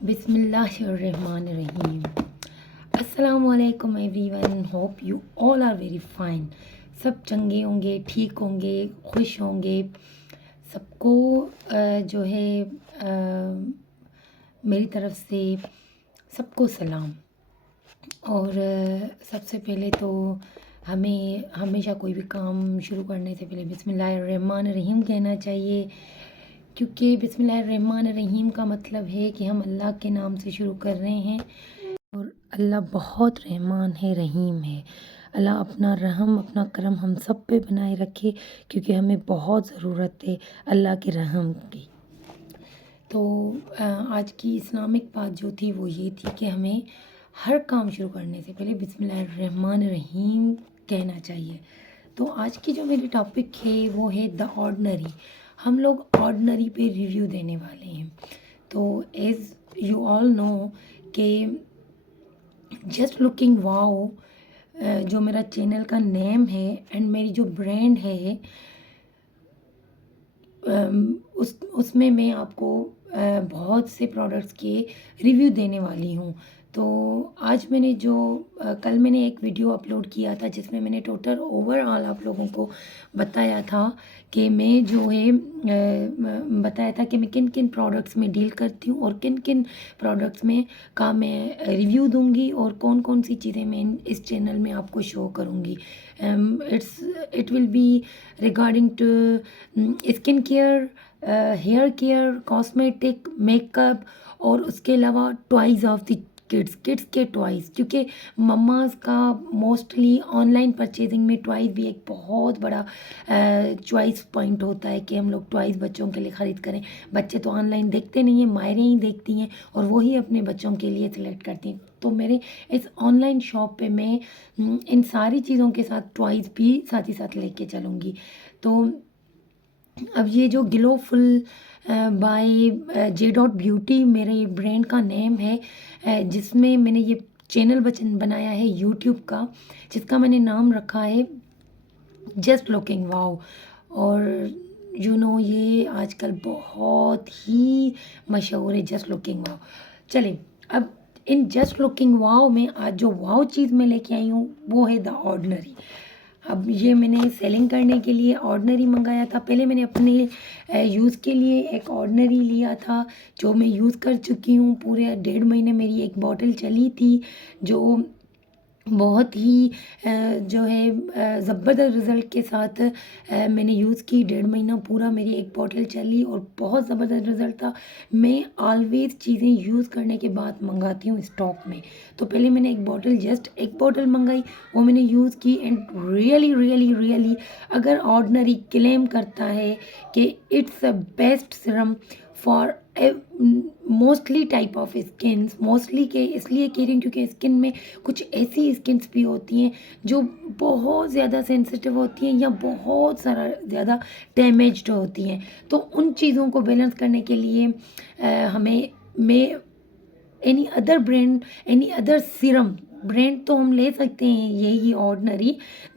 बिस्मिल्लाहिर्रहमानिर्रहीम। अस्सलामुअलैकुम everyone, hope you all are very fine. सब चंगे होंगे, ठीक होंगे, खुश होंगे। सबको जो है मेरी तरफ़ से सबको सलाम। और सबसे पहले तो हमें हमेशा कोई भी काम शुरू करने से पहले बिस्मिल्लाहिर्रहमानिर्रहीम कहना चाहिए, क्योंकि बिस्मिल्लाहिर्रहमानिर्रहीम का मतलब है कि हम अल्लाह के नाम से शुरू कर रहे हैं। और अल्लाह बहुत रहमान है, रहीम है। अल्लाह अपना रहम, अपना करम हम सब पे बनाए रखे, क्योंकि हमें बहुत ज़रूरत है अल्लाह के रहम की। तो आज की इस्लामिक बात जो थी वो ये थी कि हमें हर काम शुरू करने से पहले बिस्मिल्लाहिर्रहमानिर्रहीम कहना चाहिए। तो आज की जो मेरी टॉपिक है वो है द ऑर्डिनरी। हम लोग ऑर्डिनरी पे रिव्यू देने वाले हैं। तो एज़ यू ऑल नो कि जस्ट लुकिंग वाओ जो मेरा चैनल का नेम है एंड मेरी जो ब्रांड है, उसमें मैं आपको बहुत से प्रोडक्ट्स के रिव्यू देने वाली हूँ। तो आज मैंने जो कल मैंने एक वीडियो अपलोड किया था जिसमें मैंने टोटल ओवरऑल आप लोगों को बताया था कि मैं जो है बताया था कि मैं किन किन प्रोडक्ट्स में डील करती हूँ और किन किन प्रोडक्ट्स में का मैं रिव्यू दूँगी और कौन कौन सी चीज़ें मैं इस चैनल में आपको शो करूँगी। It will be regarding to skin care, hair care, cosmetic, makeup और उसके अलावा टॉयज़ ऑफ द किड्स के टॉयज़, क्योंकि मम्माज़ का मोस्टली ऑनलाइन परचेजिंग में टॉयज़ भी एक बहुत बड़ा चॉइस पॉइंट होता है कि हम लोग टॉयज़ बच्चों के लिए ख़रीद करें। बच्चे तो ऑनलाइन देखते नहीं हैं, मायरें ही देखती हैं और वही अपने बच्चों के लिए सिलेक्ट करती हैं। तो मेरे इस ऑनलाइन शॉप पे मैं इन सारी चीज़ों के साथ टॉयज़ भी साथ ही साथ लेके चलूँगी। तो अब ये जो ग्लोफुल बाय जे डॉट ब्यूटी मेरे ब्रांड का नेम है, जिसमें मैंने ये चैनल बनाया है यूट्यूब का, जिसका मैंने नाम रखा है जस्ट लुकिंग वाओ। और ये आजकल बहुत ही मशहूर है जस्ट लुकिंग वाओ। चलिए, अब इन जस्ट लुकिंग वाओ में आज जो वाओ चीज़ मैं लेके आई हूँ वो है द ऑर्डिनरी। अब ये मैंने सेलिंग करने के लिए ऑर्डिनरी मंगाया था। पहले मैंने अपने यूज़ के लिए एक ऑर्डिनरी लिया था जो मैं यूज़ कर चुकी हूँ। पूरे 1.5 महीने मेरी एक बॉटल चली थी, जो बहुत ही जो है ज़बरदस्त रिज़ल्ट के साथ मैंने यूज़ की। 1.5 महीना पूरा मेरी एक बॉटल चली और बहुत ज़बरदस्त रिज़ल्ट था। मैं ऑलवेज़ चीज़ें यूज़ करने के बाद मंगाती हूँ स्टॉक में। तो पहले मैंने जस्ट एक बॉटल मंगाई, वो मैंने यूज़ की एंड रियली रियली रियली अगर ऑर्डिनरी क्लेम करता है कि it's a best Siram for mostly type of skins. Mostly के इसलिए कह रही हूँ क्योंकि स्किन में कुछ ऐसी स्किन्स भी होती हैं जो बहुत ज़्यादा सेंसिटिव होती हैं या बहुत सारा ज़्यादा डैमेज्ड होती हैं। तो उन चीज़ों को बैलेंस करने के लिए हमें मैं एनी अदर सीरम ब्रांड तो हम ले सकते हैं, यही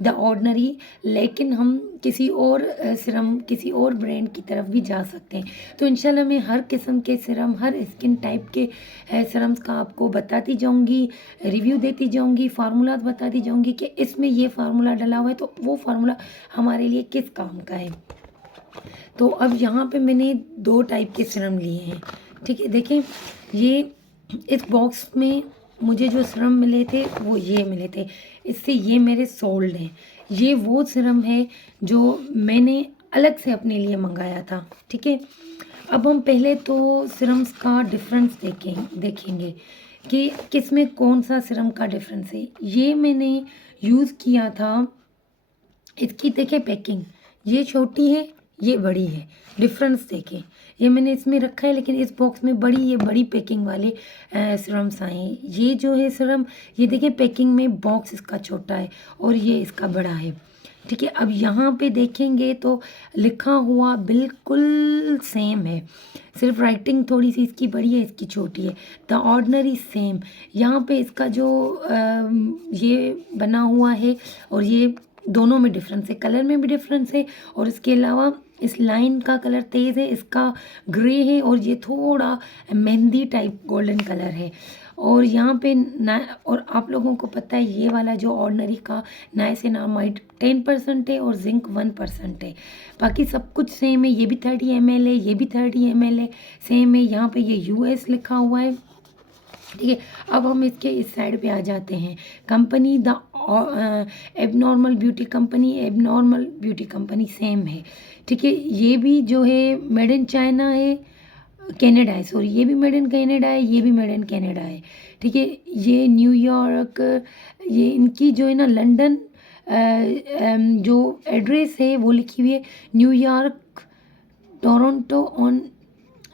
द ऑर्डिनरी, लेकिन हम किसी और सीरम, किसी और ब्रांड की तरफ भी जा सकते हैं। तो इंशाल्लाह मैं हर किस्म के सीरम, हर स्किन टाइप के सीरम्स का आपको बताती जाऊंगी, रिव्यू देती जाऊंगी, फार्मूलाज बताती जाऊंगी कि इसमें ये फार्मूला डला हुआ है तो वो फार्मूला हमारे लिए किस काम का है। तो अब यहाँ पे मैंने 2 टाइप के सीरम लिए हैं, ठीक है। देखें, ये इस बॉक्स में मुझे जो सीरम मिले थे वो ये मिले थे, इससे ये मेरे सोल्ड हैं। ये वो सीरम है जो मैंने अलग से अपने लिए मंगाया था, ठीक है। अब हम पहले तो सीरम्स का डिफरेंस देखेंगे कि किस में कौन सा सीरम का डिफरेंस है। ये मैंने यूज़ किया था, इसकी देखें पैकिंग, ये छोटी है, ये बड़ी है। डिफरेंस देखें, ये मैंने इसमें रखा है लेकिन इस बॉक्स में ये बड़ी पैकिंग वाले सीरम्स आए हैं। ये जो है सीरम, ये देखें पैकिंग में बॉक्स इसका छोटा है और ये इसका बड़ा है, ठीक है। अब यहाँ पे देखेंगे तो लिखा हुआ बिल्कुल सेम है, सिर्फ राइटिंग थोड़ी सी इसकी बड़ी है, इसकी छोटी है। द ऑर्डिनरी सेम, यहाँ पे इसका जो ये बना हुआ है और ये दोनों में डिफरेंस है, कलर में भी डिफरेंस है और इसके अलावा इस लाइन का कलर तेज़ है, इसका ग्रे है और ये थोड़ा मेहंदी टाइप गोल्डन कलर है। और यहाँ पे ना, और आप लोगों को पता है ये वाला जो ऑर्डिनरी का नाइसिनामाइड 10% है और जिंक 1% है। बाकी सब कुछ सेम है, ये भी 30 ml है, ये भी 30 ml है, सेम है। यहाँ पे ये यूएस लिखा हुआ है, ठीक है। अब हम इसके इस साइड पे आ जाते हैं। Company the abnormal beauty company same है, ठीक है। ये भी जो है मेड इन चाइना है, कनाडा है, सॉरी, ये भी मेड इन कनाडा है, ये भी मेड इन कनाडा है, ठीक है। ये न्यूयॉर्क, ये इनकी जो है ना लंदन जो एड्रेस है वो लिखी हुई है न्यूयॉर्क, टोरंटो ऑन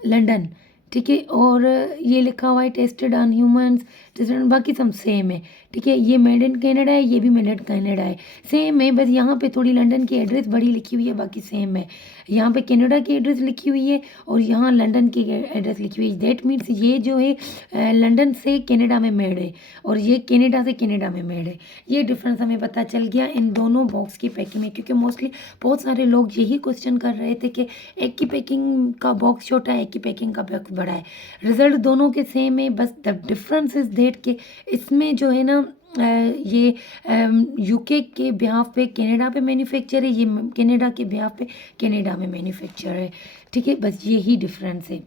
लंदन, ठीक है। और ये लिखा हुआ है टेस्टेड ऑन ह्यूमंस, टेस्टेड, बाकी सब सेम है, ठीक है। ये मेड इन कनाडा है, ये भी मेड इन कनाडा है, सेम है। बस यहाँ पे थोड़ी लंदन की एड्रेस बड़ी लिखी हुई है, बाकी सेम है। यहाँ पे कनाडा की एड्रेस लिखी हुई है और यहाँ लंदन की एड्रेस लिखी हुई है। दैट मीन्स ये जो है लंदन से कनाडा में मेड है और ये कनाडा से कनाडा में मेड है। ये डिफरेंस हमें पता चल गया इन दोनों बॉक्स की पैकिंग में, क्योंकि मोस्टली बहुत सारे लोग यही क्वेश्चन कर रहे थे कि एक की पैकिंग का बॉक्स छोटा है, एक की पैकिंग का बॉक्स बड़ा है। रिजल्ट दोनों के सेम है, बस द डिफरेंस इज डेट के इसमें जो है ना ये यूके के बिहाफ पे कनाडा पे मैन्युफैक्चर है, ये कनाडा के बिहाफ पे कनाडा में मैन्युफैक्चर है, ठीक है। बस यही डिफरेंस है,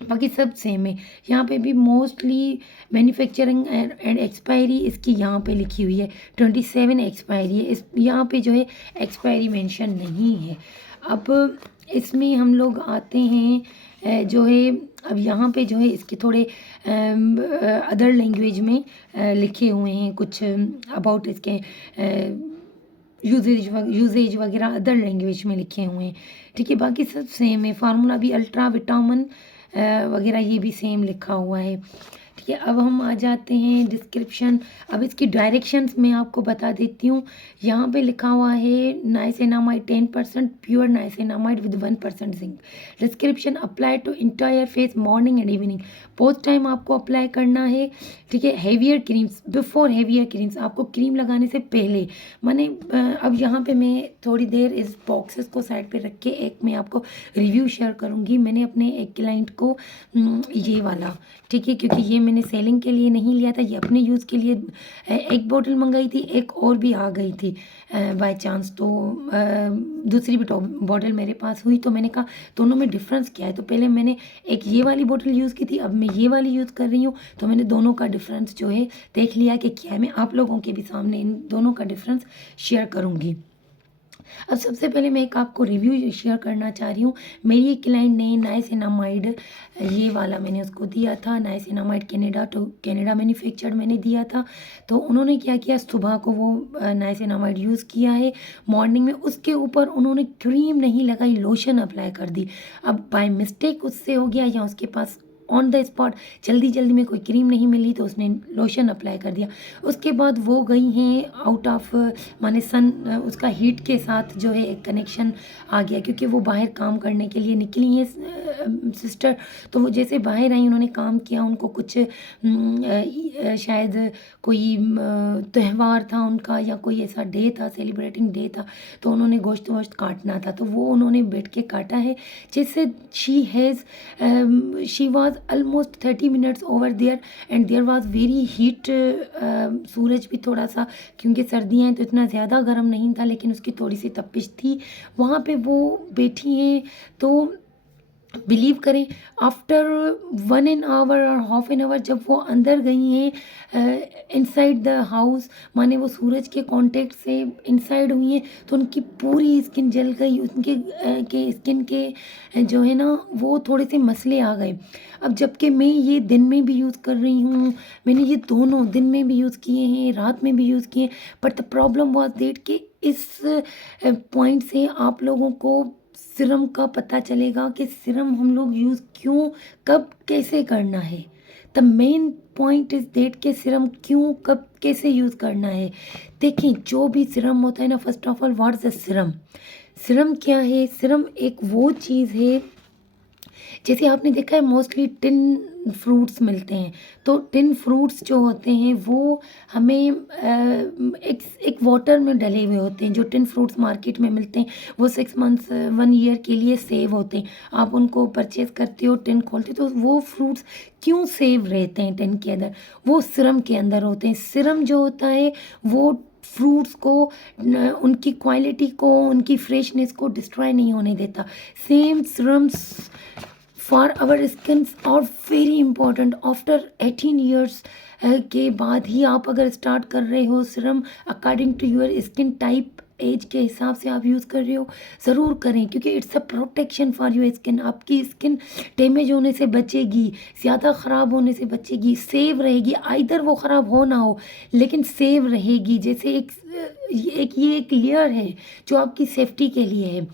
बाकी सब सेम है। यहाँ पे भी मोस्टली मैन्युफैक्चरिंग एंड एक्सपायरी इसकी यहाँ पे लिखी हुई है 27 एक्सपायरी है, इस यहाँ पे जो है एक्सपायरी मेंशन नहीं है। अब इसमें हम लोग आते हैं जो है, अब यहाँ पे जो है इसके थोड़े अदर लैंग्वेज में लिखे हुए हैं कुछ अबाउट इसके यूजेज वगैरह अदर लैंग्वेज में लिखे हुए हैं, ठीक है। बाकी सब सेम है, फार्मूला भी अल्ट्रा विटामिन वगैरह ये भी सेम लिखा हुआ है, ठीक है। अब हम आ जाते हैं डिस्क्रिप्शन। अब इसकी डायरेक्शंस मैं आपको बता देती हूँ। यहाँ पे लिखा हुआ है niacinamide 10% pure niacinamide with 1% zinc. Description apply to entire face morning and evening, बहुत टाइम आपको अप्लाई करना है, ठीक है। Heavier creams before heavier creams, आपको क्रीम लगाने से पहले, माने अब यहाँ पे मैं थोड़ी देर इस बॉक्सेस को साइड पे रख के एक मैं आपको रिव्यू शेयर करूँगी। मैंने अपने एक क्लाइंट को ये वाला, ठीक है, क्योंकि ये मैंने सेलिंग के लिए नहीं लिया था, ये अपने यूज़ के लिए एक बोतल मंगाई थी, एक और भी आ गई थी बाय चांस, तो दूसरी भी बॉटल मेरे पास हुई, तो मैंने कहा दोनों में डिफरेंस क्या है। तो पहले मैंने एक ये वाली बोतल यूज़ की थी, अब मैं ये वाली यूज़ कर रही हूँ, तो मैंने दोनों का डिफरेंस जो है देख लिया कि क्या है। मैं आप लोगों के भी सामने इन दोनों का डिफरेंस शेयर करूँगी। अब सबसे पहले मैं एक आपको रिव्यू शेयर करना चाह रही हूँ। मेरी एक क्लाइंट ने नाइसिनामाइड, ये वाला मैंने उसको दिया था, niacinamide Canada to Canada manufactured मैंने दिया था। तो उन्होंने क्या किया, सुबह को वो नाइसिनामाइड यूज़ किया है, मॉर्निंग में उसके ऊपर उन्होंने क्रीम नहीं लगाई, लोशन अप्लाई कर दी। अब बाय मिस्टेक उससे हो गया, या उसके पास ऑन द स्पॉट जल्दी जल्दी में कोई क्रीम नहीं मिली तो उसने लोशन अप्लाई कर दिया। उसके बाद वो गई हैं आउट ऑफ, माने सन, उसका हीट के साथ जो है एक कनेक्शन आ गया, क्योंकि वो बाहर काम करने के लिए निकली हैं सिस्टर। तो वो जैसे बाहर आई, उन्होंने काम किया, उनको कुछ शायद कोई त्यौहार था उनका, या कोई ऐसा डे था, सेलिब्रेटिंग डे था, तो उन्होंने गोश्त वोश्त काटना था, तो वो उन्होंने बैठ के काटा है, जिससे she was almost 30 minutes over there and there was very heat, सूरज भी थोड़ा सा, क्योंकि सर्दियाँ हैं तो इतना ज़्यादा गर्म नहीं था, लेकिन उसकी थोड़ी सी तपिश थी। वहाँ पे वो बैठी हैं, तो बिलीव करें आफ्टर 1 आवर और हाफ एन आवर जब वो अंदर गई हैं इनसाइड द हाउस, माने वो सूरज के कांटेक्ट से इनसाइड हुई हैं, तो उनकी पूरी स्किन जल गई, उनके स्किन के जो है ना वो थोड़े से मसले आ गए। अब जबकि मैं ये दिन में भी यूज़ कर रही हूँ, मैंने ये दोनों दिन में भी यूज़ किए हैं, रात में भी यूज़ किए हैं, but the problem was that कि इस पॉइंट से आप लोगों को सिरम का पता चलेगा कि सिरम हम लोग यूज़ क्यों, कब, कैसे करना है। The main point is that के सिरम क्यों, कब, कैसे यूज़ करना है। देखें, जो भी सिरम होता है ना, first of all what is the Siram. Siram क्या है? सिरम एक वो चीज़ है, जैसे आपने देखा है मोस्टली टिन फ्रूट्स मिलते हैं, तो टिन फ्रूट्स जो होते हैं वो हमें एक वाटर में डले हुए होते हैं। जो टिन फ्रूट्स मार्केट में मिलते हैं वो 6 मंथ्स 1 ईयर के लिए सेव होते हैं। आप उनको परचेज़ करते हो, टिन खोलते हो, तो वो फ्रूट्स क्यों सेव रहते हैं टिन के अंदर? वो सिरम के अंदर होते हैं। सिरम जो होता है वो फ्रूट्स को उनकी क्वालिटी को, उनकी फ्रेशनेस को डिस्ट्रॉय नहीं होने देता। Same serums for our skin और वेरी इंपॉर्टेंट आफ्टर 18 ईयर्स के बाद ही आप अगर स्टार्ट कर रहे हो serum, according to your skin type age के हिसाब से आप यूज़ कर रहे हो, ज़रूर करें, क्योंकि it's a protection for your skin. आपकी स्किन डैमेज होने से बचेगी, ज़्यादा ख़राब होने से बचेगी, सेव रहेगी। आइदर वो ख़राब हो ना हो, लेकिन सेव रहेगी। जैसे ये एक लेयर है जो आपकी सेफ्टी के लिए है।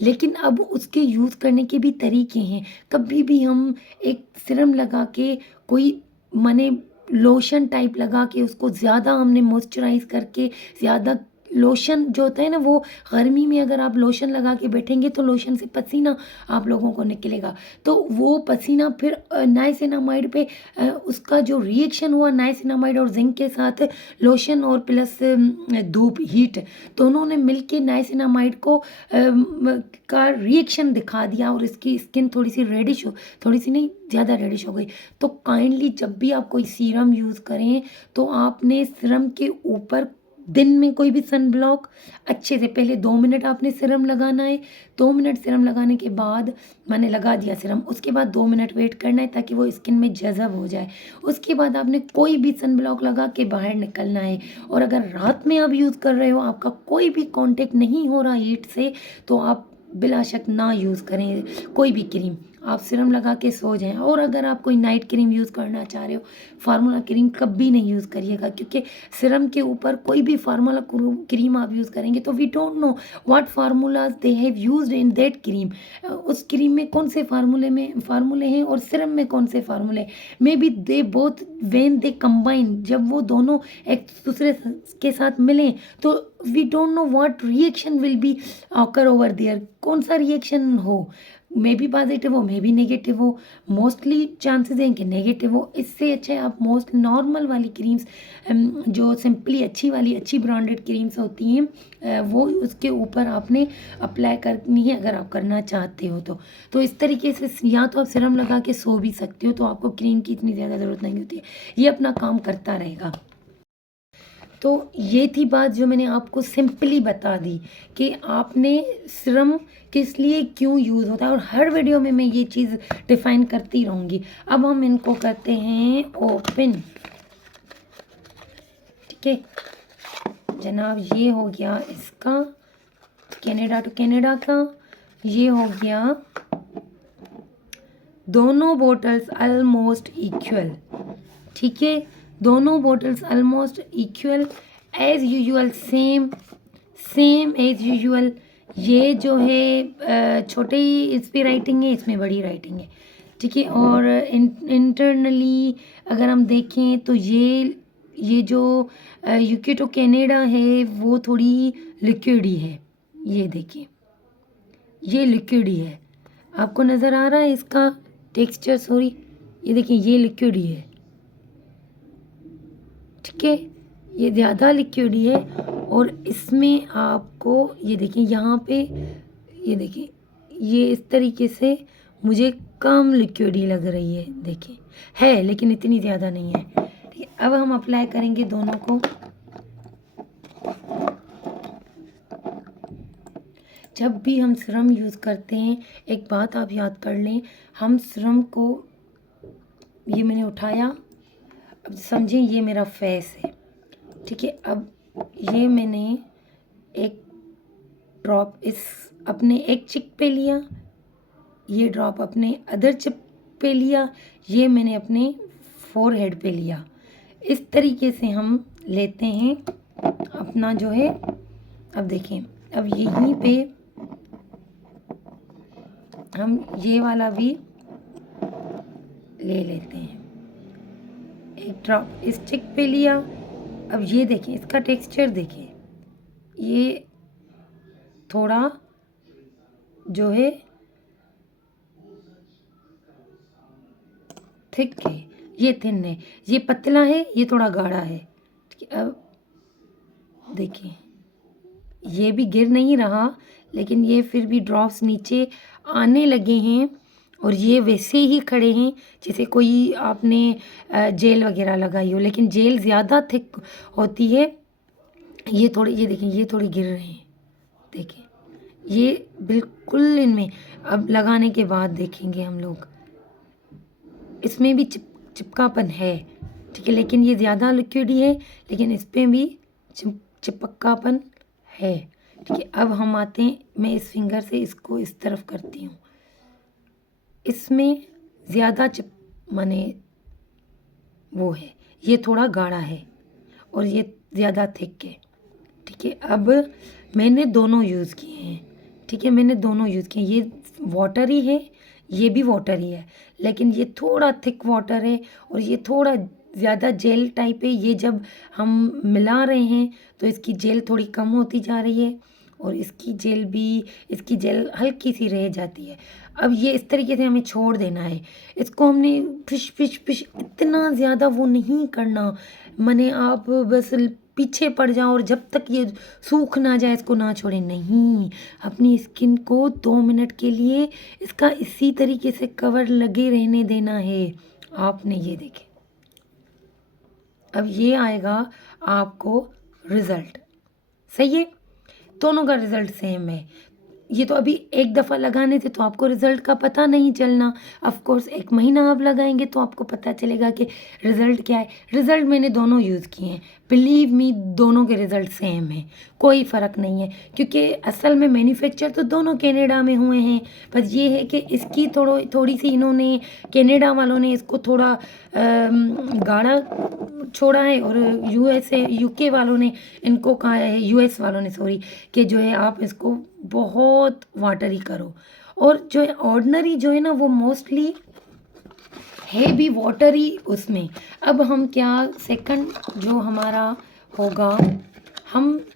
लेकिन अब उसके यूज़ करने के भी तरीके हैं। कभी भी हम एक सिरम लगा के कोई माने लोशन टाइप लगा के उसको ज़्यादा हमने मॉइस्चराइज़ करके, ज़्यादा लोशन जो होता है ना, वो गर्मी में अगर आप लोशन लगा के बैठेंगे तो लोशन से पसीना आप लोगों को निकलेगा। तो वो पसीना फिर नाइसिनामाइड पे उसका जो रिएक्शन हुआ नाइसिनामाइड और जिंक के साथ, लोशन और प्लस धूप हीट दोनों ने मिलके नाइसिनामाइड को का रिएक्शन दिखा दिया और इसकी स्किन थोड़ी सी रेडिश हो, थोड़ी सी नहीं ज़्यादा रेडिश हो गई। तो काइंडली जब भी आप कोई सीरम यूज़ करें तो आपने सीरम के ऊपर दिन में कोई भी सन ब्लॉक अच्छे से पहले 2 मिनट आपने सीरम लगाना है। 2 मिनट सीरम लगाने के बाद मैंने लगा दिया सीरम, उसके बाद 2 मिनट वेट करना है ताकि वो स्किन में जज़ब हो जाए। उसके बाद आपने कोई भी सन ब्लॉक लगा के बाहर निकलना है। और अगर रात में आप यूज़ कर रहे हो, आपका कोई भी कांटेक्ट नहीं हो रहा हीट से, तो आप बिला शक ना यूज़ करें कोई भी क्रीम। आप सीरम लगा के सो जाएं। और अगर आप कोई नाइट क्रीम यूज़ करना चाह रहे हो, फार्मूला क्रीम कभी नहीं यूज़ करिएगा, क्योंकि सीरम के ऊपर कोई भी फार्मूला क्रीम आप यूज़ करेंगे तो we don't know what formulas they have used in that cream. उस क्रीम में कौन से फार्मूले हैं और सीरम में कौन से फार्मूले, may be they both when they combine, जब वो दोनों एक दूसरे के साथ मिलें तो we don't know what reaction will be occur over there. कौन सा रिएक्शन हो, मे बी पॉजिटिव हो, मे बी नेगेटिव हो। मोस्टली चांसेस हैं कि नेगेटिव हो। इससे अच्छा है आप मोस्ट नॉर्मल वाली क्रीम्स, जो सिंपली अच्छी वाली अच्छी ब्रांडेड क्रीम्स होती हैं, वो उसके ऊपर आपने अप्लाई करनी है अगर आप करना चाहते हो तो इस तरीके से या तो आप सीरम लगा के सो भी सकते हो, तो आपको क्रीम की इतनी ज़्यादा ज़रूरत नहीं होती है, ये अपना काम करता रहेगा। तो ये थी बात जो मैंने आपको सिंपली बता दी कि आपने सीरम किस लिए क्यों यूज़ होता है, और हर वीडियो में मैं ये चीज़ डिफाइन करती रहूँगी। अब हम इनको करते हैं ओपन। ठीक है जनाब, ये हो गया इसका कनाडा टू कनाडा का, ये हो गया दोनों बोटल्स ऑलमोस्ट इक्वल। ठीक है, दोनों bottles almost equal as usual, same as usual. ये जो है छोटे ही इस पर राइटिंग है, इसमें बड़ी राइटिंग है। ठीक है, और इंटरनली अगर हम देखें तो ये जो यूके टू कनाडा है वो थोड़ी लिक्विड ही है। ये देखिए, ये लिक्विड ही है, आपको नज़र आ रहा है इसका टेक्सचर, सॉरी ये देखिए ये लिक्विड ही है। ठीक है, ये ज़्यादा लिक्विड ही है। और इसमें आपको ये देखिए यहाँ पे, ये देखिए ये इस तरीके से मुझे कम लिक्विड ही लग रही है। देखिए है लेकिन इतनी ज़्यादा नहीं है। ठीक है, अब हम अप्लाई करेंगे दोनों को। जब भी हम सीरम यूज़ करते हैं एक बात आप याद कर लें, हम सीरम को, ये मैंने उठाया, अब समझें ये मेरा फेस है। ठीक है, अब ये मैंने एक ड्रॉप इस अपने एक चिक पे लिया, ये ड्रॉप अपने अदर चिक पे लिया, ये मैंने अपने फोरहेड पे लिया। इस तरीके से हम लेते हैं अपना जो है। अब देखें, अब यहीं पे हम ये वाला भी ले लेते हैं। एक ड्रॉप इस चिक पे लिया। अब ये देखिए इसका टेक्सचर देखिए, ये थोड़ा जो है थिक है, ये थिन है, ये पतला है, ये थोड़ा गाढ़ा है। ठीक है, अब देखिए ये भी गिर नहीं रहा, लेकिन ये फिर भी ड्रॉप्स नीचे आने लगे हैं और ये वैसे ही खड़े हैं जैसे कोई आपने जेल वगैरह लगाई हो, लेकिन जेल ज़्यादा थिक होती है। ये थोड़े, ये देखिए ये थोड़े गिर रहे हैं, देखिए ये बिल्कुल इनमें, अब लगाने के बाद देखेंगे हम लोग, इसमें भी चिपकापन है। ठीक है, लेकिन ये ज़्यादा लिक्विड ही है, लेकिन इस पर भी चिपकापन है। ठीक है, अब हम आते हैं, मैं इस फिंगर से इसको इस तरफ करती हूँ, इसमें ज़्यादा माने वो है, ये थोड़ा गाढ़ा है और ये ज़्यादा थिक है। ठीक है, अब मैंने दोनों यूज़ किए हैं। ठीक है, मैंने दोनों यूज़ किए, ये वाटर ही है, ये भी वाटर ही है, लेकिन ये थोड़ा थिक वाटर है और ये थोड़ा ज़्यादा जेल टाइप है। ये जब हम मिला रहे हैं तो इसकी जेल थोड़ी कम होती जा रही है और इसकी जेल हल्की सी रह जाती है। अब ये इस तरीके से हमें छोड़ देना है, इसको हमने फिश फिश फिश इतना ज़्यादा वो नहीं करना, माने आप बस पीछे पड़ जाओ और जब तक ये सूख ना जाए इसको ना छोड़ें, नहीं, अपनी स्किन को 2 मिनट के लिए इसका इसी तरीके से कवर लगे रहने देना है आपने। ये देखें, अब ये आएगा आपको रिज़ल्ट, सही है, दोनों का रिज़ल्ट सेम है। ये तो अभी एक दफ़ा लगाने से तो आपको रिज़ल्ट का पता नहीं चलना, ऑफ कोर्स 1 महीना आप लगाएंगे तो आपको पता चलेगा कि रिज़ल्ट क्या है। रिज़ल्ट मैंने दोनों यूज़ किए हैं, बिलीव मी, दोनों के रिज़ल्ट सेम हैं, कोई फ़र्क नहीं है, क्योंकि असल में मैन्युफैक्चर तो दोनों कनाडा में हुए हैं। बस ये है कि इसकी थोड़ी सी इन्होंने, कनाडा वालों ने इसको थोड़ा गाढ़ा छोड़ा है और यूके वालों ने इनको कहा है, यूएस वालों ने सॉरी, कि जो है आप इसको बहुत वाटरी करो। और जो है ऑर्डिनरी जो है ना वो मोस्टली है भी वाटरी उसमें। अब हम क्या सेकंड जो हमारा होगा, हम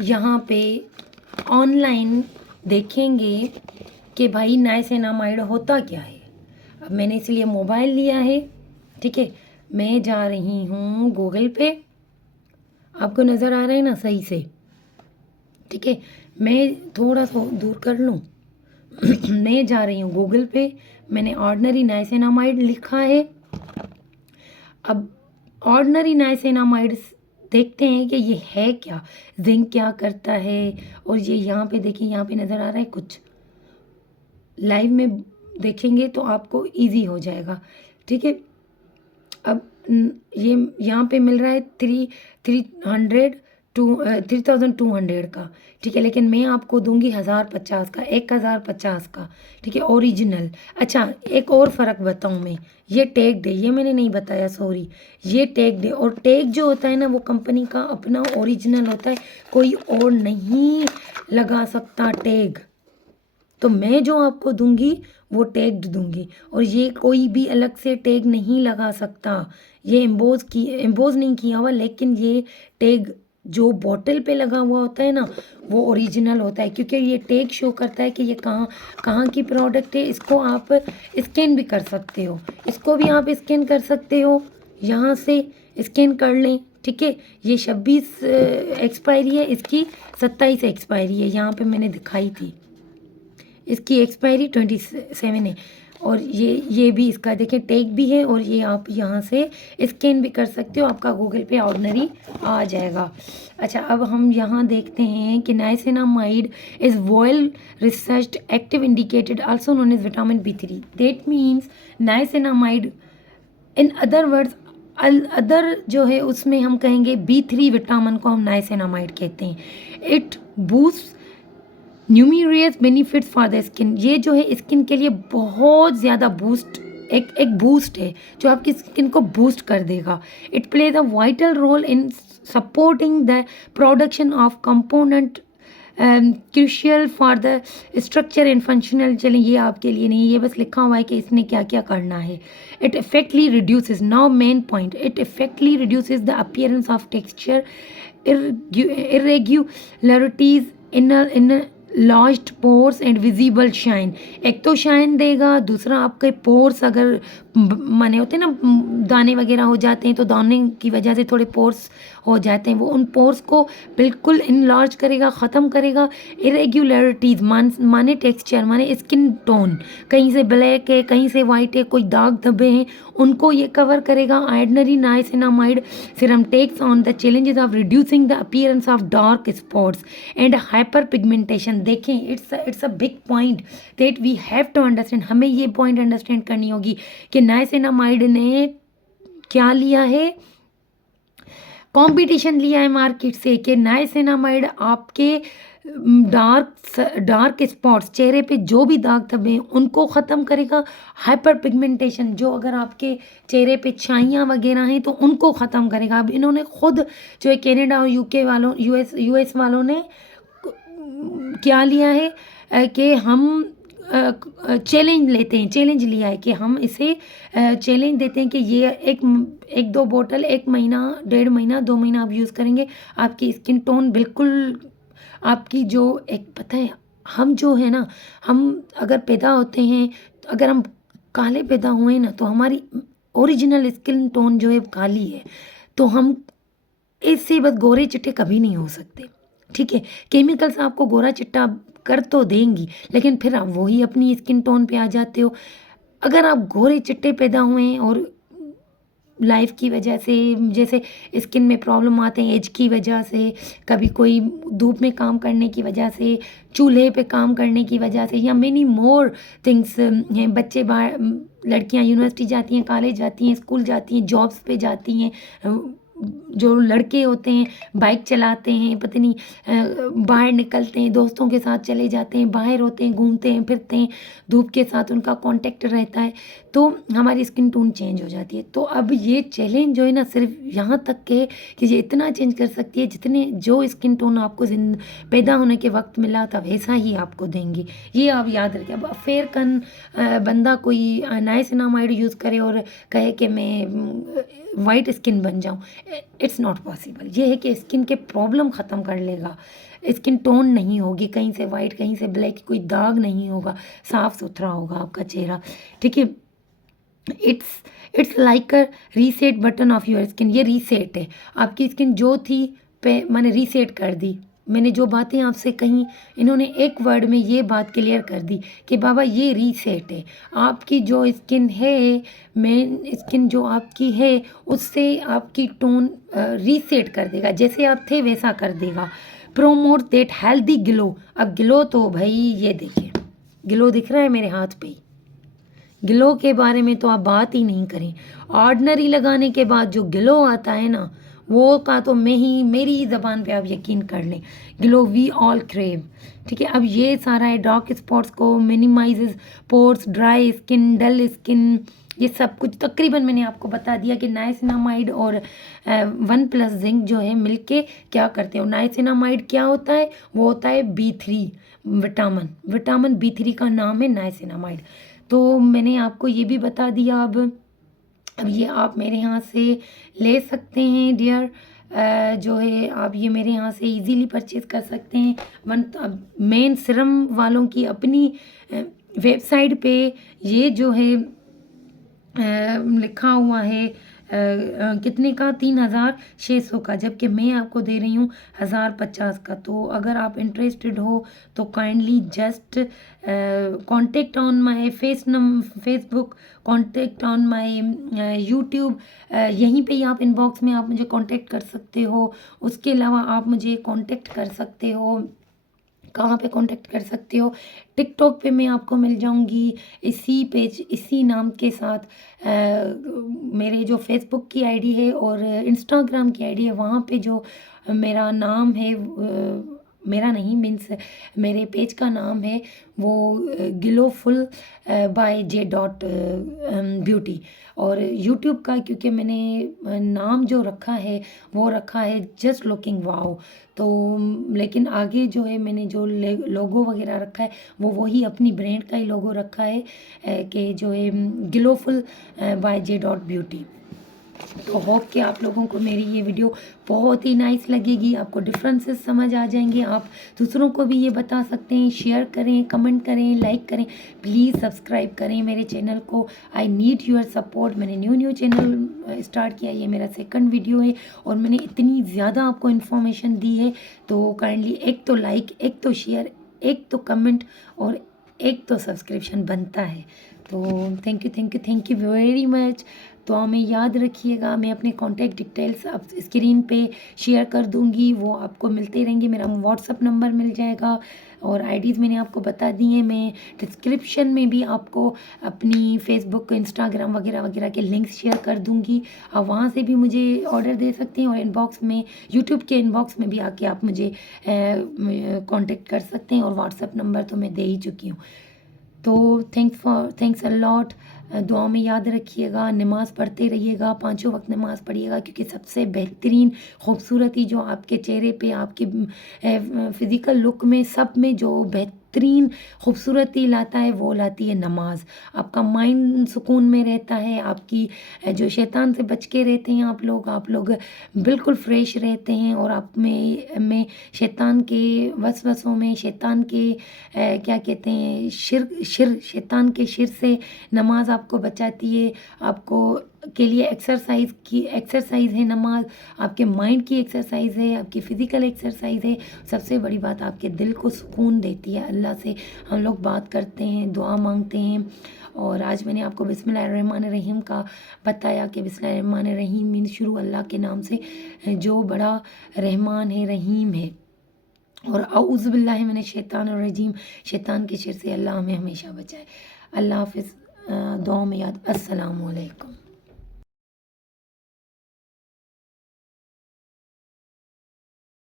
यहाँ पे ऑनलाइन देखेंगे कि भाई नाइसिनामाइड होता क्या है। अब मैंने इसलिए मोबाइल लिया है। ठीक है, मैं जा रही हूँ गूगल पे, आपको नज़र आ रहा है ना सही से। ठीक है, मैं थोड़ा सा दूर कर लूँ मैं जा रही हूँ गूगल पे, मैंने ऑर्डिनरी नाइसिनामाइड लिखा है। अब ऑर्डिनरी नाइसिनामाइड देखते हैं कि ये है क्या, जिंक क्या करता है। और ये यहाँ पे देखिए, यहाँ पे नज़र आ रहा है कुछ, लाइव में देखेंगे तो आपको इजी हो जाएगा। ठीक है, अब ये यहाँ पे मिल रहा है 3200 का। ठीक है, लेकिन मैं आपको दूंगी 1050 का, 1050 का। ठीक है, ओरिजिनल। अच्छा, एक और फ़र्क बताऊँ मैं, ये टैग्ड है, ये मैंने नहीं बताया सॉरी, ये टैग्ड है। और टैग जो होता है ना वो कंपनी का अपना ओरिजिनल होता है, कोई और नहीं लगा सकता टैग। तो मैं जो आपको दूंगी वो टैग्ड दूंगी, और ये कोई भी अलग से टैग नहीं लगा सकता। ये एम्बोज नहीं किया हुआ, लेकिन ये टैग जो बॉटल पे लगा हुआ होता है ना वो ओरिजिनल होता है, क्योंकि ये टैग शो करता है कि ये कहाँ की प्रोडक्ट है। इसको आप स्कैन भी कर सकते हो, इसको भी आप स्कैन कर सकते हो, यहाँ से स्कैन कर लें। ठीक है, ये 26 एक्सपायरी है, इसकी 27 एक्सपायरी है, यहाँ पे मैंने दिखाई थी, इसकी एक्सपायरी 27 है। और ये भी इसका देखें टैग भी है, और ये आप यहाँ से स्कैन भी कर सकते हो, आपका गूगल पे ऑर्डिनरी आ जाएगा। अच्छा, अब हम यहाँ देखते हैं कि niacinamide is well researched active indicated also known as vitamin B3। That means niacinamide, in other words, other जो है उसमें हम कहेंगे B3 विटामिन को हम नाइसिनामाइड कहते हैं। It boost numerous benefits for the skin. ये जो है स्किन के लिए बहुत ज़्यादा बूस्ट, एक बूस्ट है जो आपकी स्किन को बूस्ट कर देगा। It plays a vital role in supporting the production of component crucial for the structure and functional. चलें, ये आपके लिए नहीं, ये बस लिखा हुआ है कि इसने क्या क्या करना है। It इफेक्टली reduces, now main point, it इफेक्टली reduces the appearance of texture irregularities in lost pores and visible shine. एक तो शाइन देगा, दूसरा आपके पोर्स अगर माने होते हैं ना, दाने वगैरह हो जाते हैं तो दाने की वजह से थोड़े पोर्स हो जाते हैं, वो उन पोर्स को बिल्कुल इनलार्ज करेगा, ख़त्म करेगा। इरेग्युलरिटीज़ माने टेक्सचर, माने स्किन टोन, कहीं से ब्लैक है, कहीं से वाइट है, कोई दाग धब्बे हैं, उनको ये कवर करेगा। Ordinary niacinamide serum takes on the challenges of reducing the appearance of dark spots and hyperpigmentation. देखें, it's a big point that we have to understand. हमें ये पॉइंट अंडरस्टैंड करनी होगी कि नाइसिनामाइड ने क्या लिया है, कंपटीशन लिया है मार्केट से कि नाइसिनामाइड आपके डार्क स्पॉट्स, चेहरे पे जो भी दाग धब्बे हैं उनको ख़त्म करेगा। हाइपर पिगमेंटेशन, जो अगर आपके चेहरे पे छाइयाँ वगैरह हैं तो उनको ख़त्म करेगा। अब इन्होंने खुद जो है कनाडा और यूके वालों यूएस वालों ने क्या लिया है कि हम चैलेंज लेते हैं, चैलेंज लिया है कि हम इसे चैलेंज देते हैं कि ये एक दो बोतल 1 महीना, 1.5 महीना, 2 महीना आप यूज़ करेंगे, आपकी स्किन टोन बिल्कुल, आपकी जो एक पता है, हम जो है ना, हम अगर पैदा होते हैं, अगर हम काले पैदा हुए ना तो हमारी ओरिजिनल स्किन टोन जो है काली है, तो हम इससे बस गोरे चिट्टे कभी नहीं हो सकते। ठीक है, केमिकल्स आपको गोरा चिट्टा कर तो देंगी, लेकिन फिर आप वही अपनी स्किन टोन पे आ जाते हो। अगर आप गोरे चिट्टे पैदा हुए हैं और लाइफ की वजह से, जैसे स्किन में प्रॉब्लम आते हैं एज की वजह से, कभी कोई धूप में काम करने की वजह से, चूल्हे पे काम करने की वजह से, या मेनी मोर थिंग्स हैं। बच्चे बाहर, लड़कियां यूनिवर्सिटी जाती हैं, कॉलेज जाती हैं, स्कूल जाती हैं, जॉब्स पे जाती हैं, जो लड़के होते हैं बाइक चलाते हैं, पता नहीं बाहर निकलते हैं, दोस्तों के साथ चले जाते हैं, बाहर होते हैं, घूमते हैं फिरते हैं, धूप के साथ उनका कांटेक्ट रहता है, तो हमारी स्किन टोन चेंज हो जाती है। तो अब ये चैलेंज जो है ना, सिर्फ यहाँ तक के कि ये इतना चेंज कर सकती है जितने जो स्किन टोन आपको पैदा होने के वक्त मिला था वैसा ही आपको देंगी। ये आप याद रखें। अब फेयर कन बंदा कोई नाइसिनामाइड यूज़ करे और कहे कि मैं वाइट स्किन बन जाऊँ, इट्स नॉट पॉसिबल। ये है कि स्किन के प्रॉब्लम ख़त्म कर लेगा, स्किन टोन नहीं होगी, कहीं से वाइट कहीं से ब्लैक, कोई दाग नहीं होगा, साफ़ सुथरा होगा आपका चेहरा। ठीक है, it's like a reset button of your skin. ये रीसेट है, आपकी स्किन जो थी पे मैंने रीसेट कर दी। मैंने जो बातें आपसे कही, इन्होंने एक वर्ड में ये बात क्लियर कर दी कि बाबा ये रीसेट है। आपकी जो स्किन है, मेन स्किन जो आपकी है, उससे आपकी टोन रीसेट कर देगा, जैसे आप थे वैसा कर देगा। Promote that healthy glow. अब ग्लो तो भाई ये देखिए, ग्लो दिख रहा है मेरे हाथ पे ही, ग्लो के बारे में तो आप बात ही नहीं करें। ऑर्डिनरी लगाने के बाद जो ग्लो आता है ना, वो का तो मेरी ही ज़बान पे आप यकीन कर लें, ग्लो वी ऑल क्रेव। ठीक है, अब ये सारा है, डार्क स्पॉट्स को minimises pores, dry skin, dull skin, ये सब कुछ तकरीबन मैंने आपको बता दिया कि नाइसिनामाइड और 1+ जिंक जो है मिलके क्या करते हैं। नाइसिनामाइड क्या होता है, वो होता है B3 विटामिन B3 का नाम है नाइसिनामाइड। तो मैंने आपको ये भी बता दिया। अब ये आप मेरे यहाँ से ले सकते हैं डियर, जो है आप ये मेरे यहाँ से इजीली परचेज़ कर सकते हैं। मेन सीरम वालों की अपनी वेबसाइट पे ये जो है लिखा हुआ है कितने का, 3600 का, जबकि मैं आपको दे रही हूँ 1050 का। तो अगर आप इंटरेस्टेड हो तो kindly just contact on my Facebook, contact on my YouTube, यहीं पे ही आप इनबॉक्स में आप मुझे कांटेक्ट कर सकते हो। उसके अलावा आप मुझे कांटेक्ट कर सकते हो, कहाँ पे कांटेक्ट कर सकते हो, टिकटॉक पे मैं आपको मिल जाऊंगी इसी पेज, इसी नाम के साथ। मेरे जो फेसबुक की आईडी है और इंस्टाग्राम की आईडी है, वहाँ पे जो मेरा नाम है, मेरा नहीं मीन्स मेरे पेज का नाम है वो ग्लोफुल बाय J.Beauty। और यूट्यूब का क्योंकि मैंने नाम जो रखा है वो रखा है जस्ट लुकिंग वाओ, तो लेकिन आगे जो है मैंने जो लोगो वगैरह रखा है वो वही अपनी ब्रांड का ही लोगो रखा है कि जो है ग्लोफुल बाय J.Beauty। तो होप कि आप लोगों को मेरी ये वीडियो बहुत ही नाइस लगेगी, आपको डिफरेंसेस समझ आ जाएंगे, आप दूसरों को भी ये बता सकते हैं। शेयर करें, कमेंट करें, लाइक करें, प्लीज़ सब्सक्राइब करें मेरे चैनल को। I need your support. मैंने न्यू चैनल स्टार्ट किया, ये मेरा सेकंड वीडियो है और मैंने इतनी ज़्यादा आपको इन्फॉर्मेशन दी है, तो काइंडली एक तो लाइक, एक तो शेयर, एक तो कमेंट और एक तो सब्सक्रिप्शन बनता है। तो थैंक यू वेरी मच। तो हमें याद रखिएगा, मैं अपने कॉन्टैक्ट डिटेल्स अब स्क्रीन पे शेयर कर दूंगी, वो आपको मिलते रहेंगे। मेरा व्हाट्सअप नंबर मिल जाएगा और आईडीज़ मैंने आपको बता दी हैं। मैं डिस्क्रिप्शन में भी आपको अपनी फेसबुक, इंस्टाग्राम वगैरह वगैरह के लिंक्स शेयर कर दूंगी। आप वहाँ से भी मुझे ऑर्डर दे सकते हैं और इनबॉक्स में, यूट्यूब के इनबॉक्स में भी आके आप मुझे कांटेक्ट कर सकते हैं और व्हाट्सअप नंबर तो मैं दे ही चुकी हूँ। तो थैंक्स अ लॉट। दुआ में याद रखिएगा, नमाज पढ़ते रहिएगा, पांचों वक्त नमाज पढ़िएगा, क्योंकि सबसे बेहतरीन खूबसूरती जो आपके चेहरे पे, आपके फिज़िकल लुक में, सब में जो बेहतरीन खूबसूरती लाता है वो लाती है नमाज। आपका माइंड सुकून में रहता है, आपकी जो शैतान से बच के रहते हैं आप लोग बिल्कुल फ्रेश रहते हैं और आप में शैतान के वसवसों में, शैतान के क्या कहते हैं, शैतान के शिर से नमाज आपको बचाती है। आपको के लिए एक्सरसाइज है नमाज, आपके माइंड की एक्सरसाइज है, आपकी फ़िज़िकल एक्सरसाइज है। सबसे बड़ी बात, आपके दिल को सुकून देती है। अल्लाह से हम लोग बात करते हैं, दुआ मांगते हैं। और आज मैंने आपको बिस्मिल्लाहिर्रहमानिर्रहीम का बताया कि बिस्मिल्लाहिर्रहमानिर्रहीम मीन शुरू अल्लाह के नाम से, जो बड़ा रहमान है, रहीम है। और औज़ु बिल्लाहि मिनश शैतानिर रजीम, शैतान के शर से अल्लाह हमें हमेशा बचाए। अल्लाह हाफ़िज़। दुआ में याद। अस्सलामु अलैकुम।